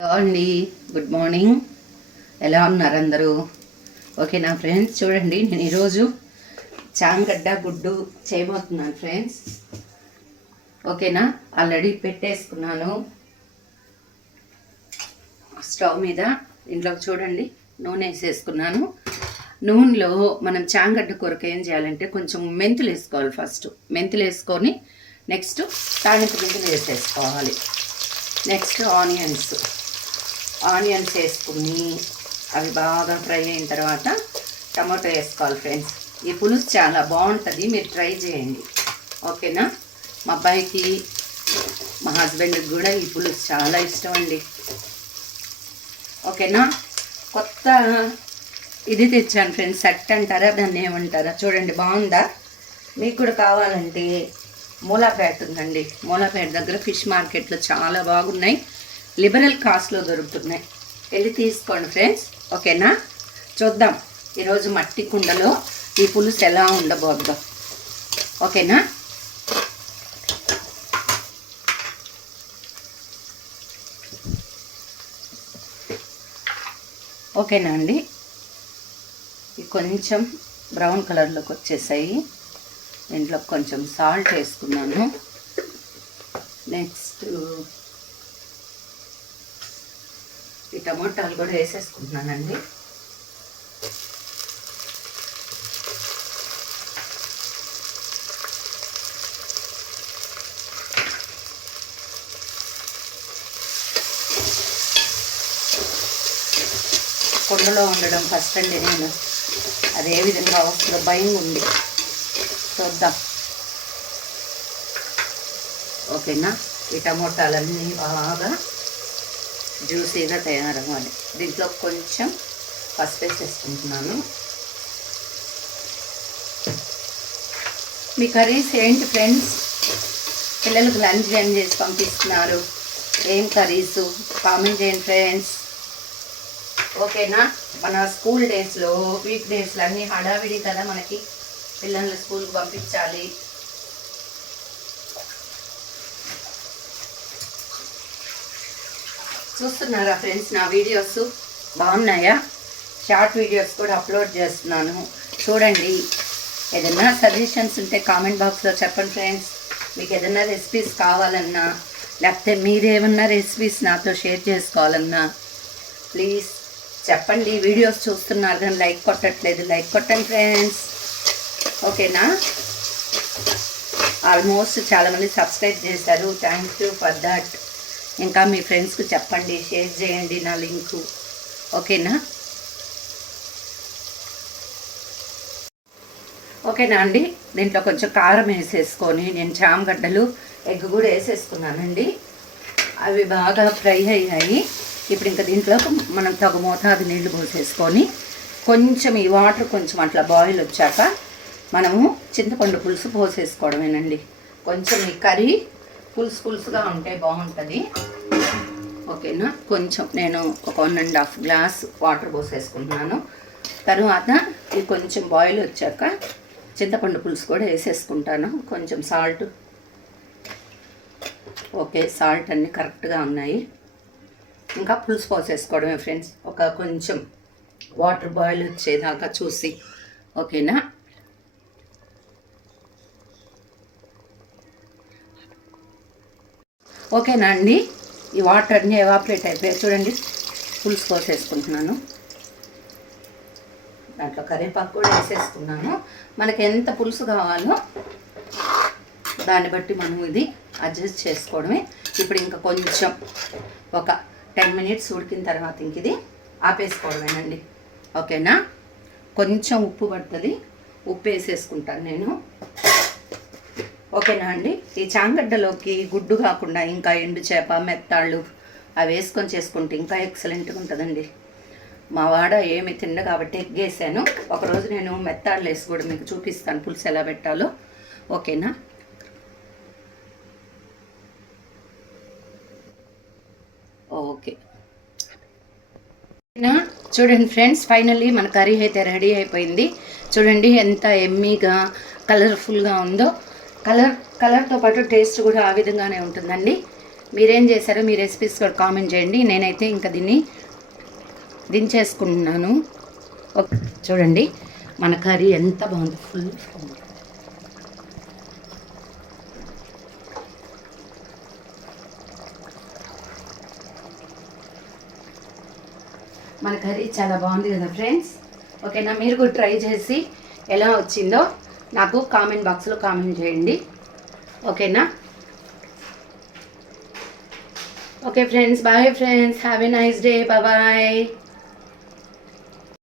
Hello అండి, good morning. ఎలా ఉన్నారు అందరూ? ఓకేనా ఫ్రెండ్స్? చూడండి, నేను ఈరోజు చాంగడ్డ గుడ్డు చేయబోతున్నాను ఫ్రెండ్స్. ఓకేనా? ఆల్రెడీ పెట్టేసుకున్నాను స్టవ్ మీద. ఇంట్లోకి చూడండి, నూనె వేసేసుకున్నాను. నూనెలో మనం చాంగడ్డ కూరకు ఏం చేయాలంటే కొంచెం మెంతులు వేసుకోవాలి. ఫస్ట్ మెంతులు వేసుకొని నెక్స్ట్ తాలింపు గింజలు వేసేసుకోవాలి. నెక్స్ట్ ఆనియన్స్ వేసుకుని అవి బాగా ఫ్రై అయిన తర్వాత టమాటో వేసుకోవాలి ఫ్రెండ్స్. ఈ పులుసు చాలా బాగుంటుంది, మీరు ట్రై చేయండి. ఓకేనా? మా అబ్బాయికి మా హస్బెండ్కి కూడా ఈ పులుసు చాలా ఇష్టం అండి. ఓకేనా? కొత్త ఇది తెచ్చాను ఫ్రెండ్స్, సెట్ అంటారా దాన్ని ఏమంటారా? చూడండి, బాగుందా? మీకు కూడా కావాలంటే మూలాపేట ఉందండి. మూలాపేట దగ్గర ఫిష్ మార్కెట్లో చాలా బాగున్నాయి, లిబరల్ కాస్ట్లో దొరుకుతున్నాయి. వెళ్ళి తీసుకోండి ఫ్రెండ్స్. ఓకేనా? చూద్దాం ఈరోజు మట్టి కుండలో ఈ పులుసు ఎలా ఉండబోద్దాం. ఓకేనా? ఓకేనా అండి? కొంచెం బ్రౌన్ కలర్లోకి వచ్చేసాయి. దీంట్లో కొంచెం సాల్ట్ వేసుకున్నాను. నెక్స్ట్ ఈ టమోటాలు కూడా వేసేసుకుంటున్నానండి. కుండలో ఉండడం ఫస్ట్ అండి, నేను అదే విధంగా వస్తుందో భయం ఉంది. చూద్దాం. ఓకేనా? ఈ టమోటాలన్నీ బాగా జ్యూసీగా తయారవ్వాలి. దీంట్లో కొంచెం పసుపు వేసేసుకుంటున్నాను. మీ కర్రీస్ ఏంటి ఫ్రెండ్స్? పిల్లలకు లంచ్ ఏం చేసి పంపిస్తున్నారు? ఏం కర్రీసు కామెంట్ చేయండి ఫ్రెండ్స్. ఓకేనా? మన స్కూల్ డేస్లో, వీక్ డేస్లో అన్నీ హడావిడి కదా మనకి. పిల్లల్ని స్కూల్కి పంపించాలి. చూస్తున్నారా ఫ్రెండ్స్? నా వీడియోస్ బాగున్నాయా? షార్ట్ వీడియోస్ కూడా అప్లోడ్ చేస్తున్నాను, చూడండి. ఏదైనా సజెషన్స్ ఉంటే కామెంట్ బాక్స్లో చెప్పండి ఫ్రెండ్స్. మీకు ఏదైనా రెసిపీస్ కావాలన్నా, లేకపోతే మీరేమన్నా రెసిపీస్ నాతో షేర్ చేసుకోవాలన్నా ప్లీజ్ చెప్పండి. వీడియోస్ చూస్తున్నారు కానీ లైక్ కొట్టట్లేదు, లైక్ కొట్టండి ఫ్రెండ్స్. ఓకేనా? ఆల్మోస్ట్ చాలామంది సబ్స్క్రైబ్ చేశారు, థ్యాంక్ యూ ఫర్ దట్. ఇంకా మీ ఫ్రెండ్స్కి చెప్పండి, షేర్ చేయండి నా లింకు. ఓకేనా? ఓకేనా అండి? దీంట్లో కొంచెం కారం వేసేసుకొని నేను చామగడ్డలు, ఎగ్ కూడా వేసేసుకున్నానండి. అవి బాగా ఫ్రై అయ్యాయి. ఇప్పుడు ఇంకా దీంట్లో మనం తగు మోతాదు నీళ్లు పోసేసుకొని కొంచెం ఈ వాటర్ కొంచెం అట్లా బాయిల్ వచ్చాక మనము చింతపండు పులుసు పోసేసుకోవడమేనండి. కొంచెం ఈ కర్రీ పులుసుగా ఉంటే బాగుంటుంది. ఓకేనా? కొంచెం నేను ఒక 1.5 గ్లాస్ వాటర్ పోసేసుకుంటున్నాను. తరువాత ఇది కొంచెం బాయిల్ వచ్చాక చింతపండు పులుసు కూడా వేసేసుకుంటాను. కొంచెం సాల్ట్. ఓకే, సాల్ట్ అన్నీ కరెక్ట్గా ఉన్నాయి. ఇంకా పులుసు పోసేసుకోవడమే ఫ్రెండ్స్, ఒక కొంచెం వాటర్ బాయిల్ వచ్చేదాకా చూసి. ఓకేనా? ఓకేనా అండి? ఈ వాటర్ అన్నీ ఎవాపరేట్ అయిపోయాయి. చూడండి, పులుసు పోసేసుకుంటున్నాను. దాంట్లో కరివేపాకు కూడా వేసేసుకున్నాను. మనకి ఎంత పులుసు కావాలో దాన్ని బట్టి మనం ఇది అడ్జస్ట్ చేసుకోవడమే. ఇప్పుడు ఇంకా కొంచెం ఒక 10 మినిట్స్ ఉడికిన తర్వాత ఇంక ఇది ఆపేసుకోవడమేనండి. ఓకేనా? కొంచెం ఉప్పు పడుతుంది, ఉప్పు వేసేసుకుంటాను నేను. ఓకేనా అండి? ఈ చాంగడ్డలోకి గుడ్డు కాకుండా ఇంకా ఎండు చేప, మెత్తాళ్ళు అవి వేసుకొని చేసుకుంటే ఇంకా ఎక్సలెంట్గా ఉంటుందండి. మా వాడ ఏమి తిండ కాబట్టి ఎగ్ వేసాను. ఒకరోజు నేను మెత్తాళ్ళు వేసి కూడా మీకు చూపిస్తాను పులుసు ఎలా పెట్టాలో. ఓకేనా? ఓకే. చూడండి ఫ్రెండ్స్, ఫైనల్లీ మన కర్రీ అయితే రెడీ అయిపోయింది. చూడండి ఎంత ఎమ్మీగా కలర్ఫుల్గా ఉందో. కలర్తో పాటు టేస్ట్ కూడా ఆ విధంగానే ఉంటుందండి. మీరేం చేశారో మీ రెసిపీస్ కూడా కామెంట్ చేయండి. నేనైతే ఇంకా దీన్ని దించేసుకుంటున్నాను. చూడండి మన కర్రీ ఎంత బాగుంది, ఫుల్ మన కర్రీ చాలా బాగుంది కదా ఫ్రెండ్స్. ఓకేనా, మీరు కూడా ట్రై చేసి ఎలా వచ్చిందో నాకు కామెంట్ బాక్స్లో కామెంట్ చేయండి. ఓకేనా, okay friends, bye friends, have a nice day, bye.